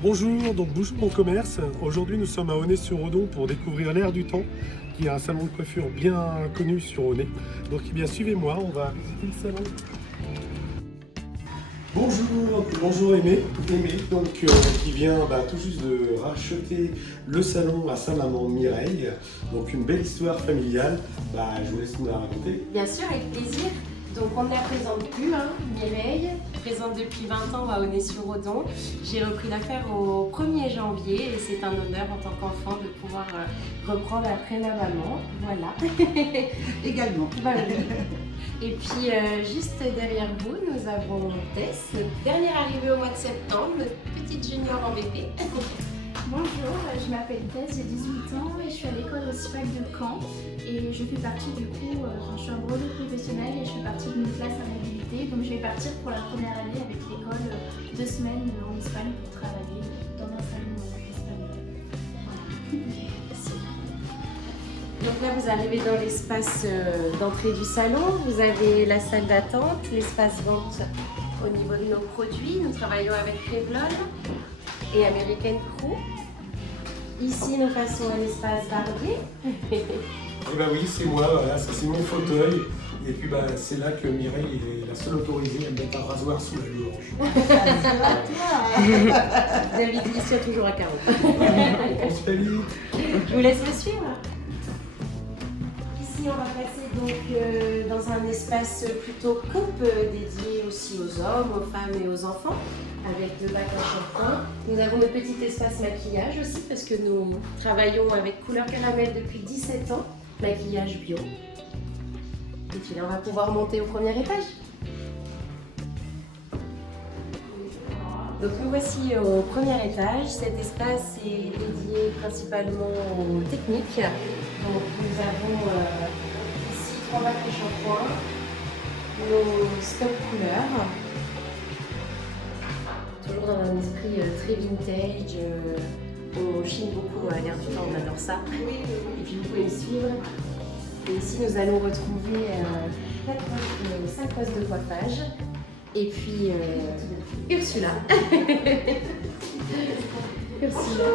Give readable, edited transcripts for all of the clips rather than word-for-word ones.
Bonjour, donc bonjour mon commerce. Aujourd'hui nous sommes à Aunay-sur-Odon pour découvrir l'Air du Temps, qui est un salon de coiffure bien connu sur Aunay. Donc eh bien suivez-moi, on va visiter le salon. Bonjour Aimé donc, qui vient tout juste de racheter le salon à Saint-Maman Mireille. Donc une belle histoire familiale, je vous laisse nous la raconter. Bien sûr, avec plaisir. Donc on ne la présente plus, Mireille, présente depuis 20 ans à Aunay-sur-Odon. J'ai repris l'affaire au 1er janvier et c'est un honneur en tant qu'enfant de pouvoir reprendre après ma maman. Voilà. Également. Voilà. Et puis juste derrière vous, nous avons Tess, notre dernière arrivée au mois de septembre, notre petite junior en BP. Bonjour, je m'appelle Tess, j'ai 18 ans et je suis à l'école OSIPAC de Caen et je fais partie du coup, je suis un brevet professionnel et je fais partie d'une classe à mobilité, donc je vais partir pour la première année avec l'école 2 semaines en Espagne pour travailler dans un salon espagnol. Donc là, vous arrivez dans l'espace d'entrée du salon. Vous avez la salle d'attente, l'espace vente au niveau de nos produits. Nous travaillons avec Revlon et American Crew. Ici, nous passons à l'espace barbier. Oui, c'est moi, voilà, ça c'est mon fauteuil. Et puis c'est là que Mireille est la seule autorisée à mettre un rasoir sous la gorge. David Licia, toujours à carreau. On se fait vite. Je vous laisse me suivre. Ici, on va passer donc dans un espace plutôt coupe dédié aussi aux hommes, aux femmes et aux enfants, avec le bac à shampoing. Nous avons notre petit espace maquillage aussi parce que nous travaillons avec Couleur Caramel depuis 17 ans, maquillage bio. Et puis là, on va pouvoir monter au premier étage. Donc nous voici au premier étage. Cet espace est dédié principalement aux techniques. Donc nous avons ici 3 bacs de shampoing, nos stop couleurs, toujours dans un esprit très vintage. On chine beaucoup à l'air du temps, on adore ça. Et puis vous pouvez me suivre. Et ici nous allons retrouver 5 postes de coiffage. Et puis Ursula. Ursula.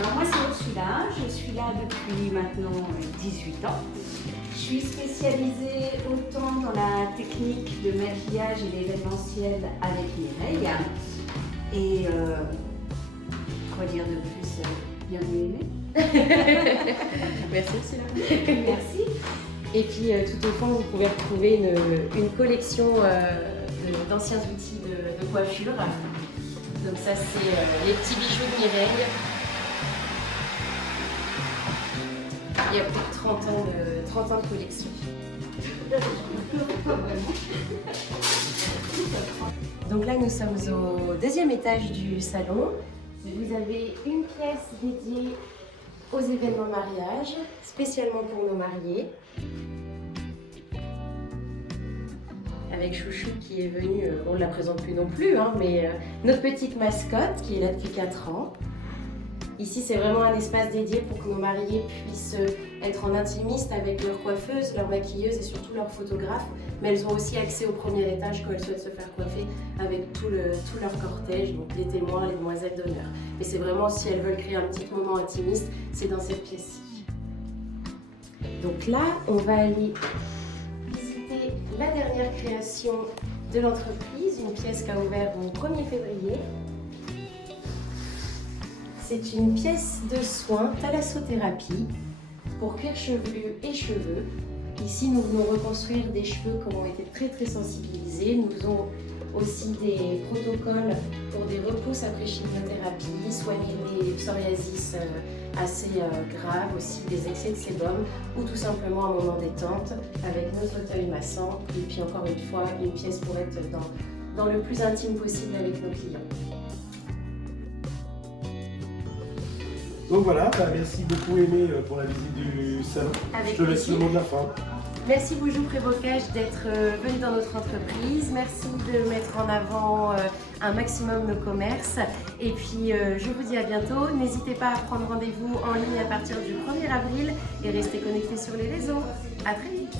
Alors moi c'est Ursula, je suis là depuis maintenant 18 ans. Je suis spécialisée autant dans la technique de maquillage et l'événementiel avec Mireille. Et quoi dire de plus, bienvenue Aimée. Merci Ursula. Merci. Et puis tout au fond, vous pouvez retrouver une collection d'anciens outils de coiffure. Donc ça, c'est les petits bijoux de Mireille. Il y a plus de 30 ans de collection. Donc là, nous sommes au 2e étage du salon. Vous avez une pièce dédiée aux événements mariage, spécialement pour nos mariés. Avec Chouchou qui est venu, on ne la présente plus non plus, mais notre petite mascotte qui est là depuis 4 ans. Ici, c'est vraiment un espace dédié pour que nos mariés puissent être en intimiste avec leur coiffeuse, leur maquilleuse et surtout leur photographe. Mais elles ont aussi accès au premier étage quand elles souhaitent se faire coiffer avec tout leur cortège, donc les témoins, les demoiselles d'honneur. Mais c'est vraiment, si elles veulent créer un petit moment intimiste, c'est dans cette pièce-ci. Donc là, on va aller visiter la dernière création de l'entreprise, une pièce qui a ouvert au 1er février. C'est une pièce de soins thalassothérapie pour cuir chevelu et cheveux. Ici, nous venons reconstruire des cheveux qui ont été très sensibilisés. Nous faisons aussi des protocoles pour des repousses après chimiothérapie, soigner des psoriasis assez graves, aussi des excès de sébum ou tout simplement un moment détente avec nos fauteuils massants. Et puis encore une fois, une pièce pour être dans le plus intime possible avec nos clients. Donc voilà, merci beaucoup Aimé pour la visite du salon. Avec Je te laisse le plaisir. mot de la fin. Merci Boujou Prébocage d'être venu dans notre entreprise. Merci de mettre en avant un maximum nos commerces. Et puis je vous dis à bientôt. N'hésitez pas à prendre rendez-vous en ligne à partir du 1er avril et restez connectés sur les réseaux. À très vite.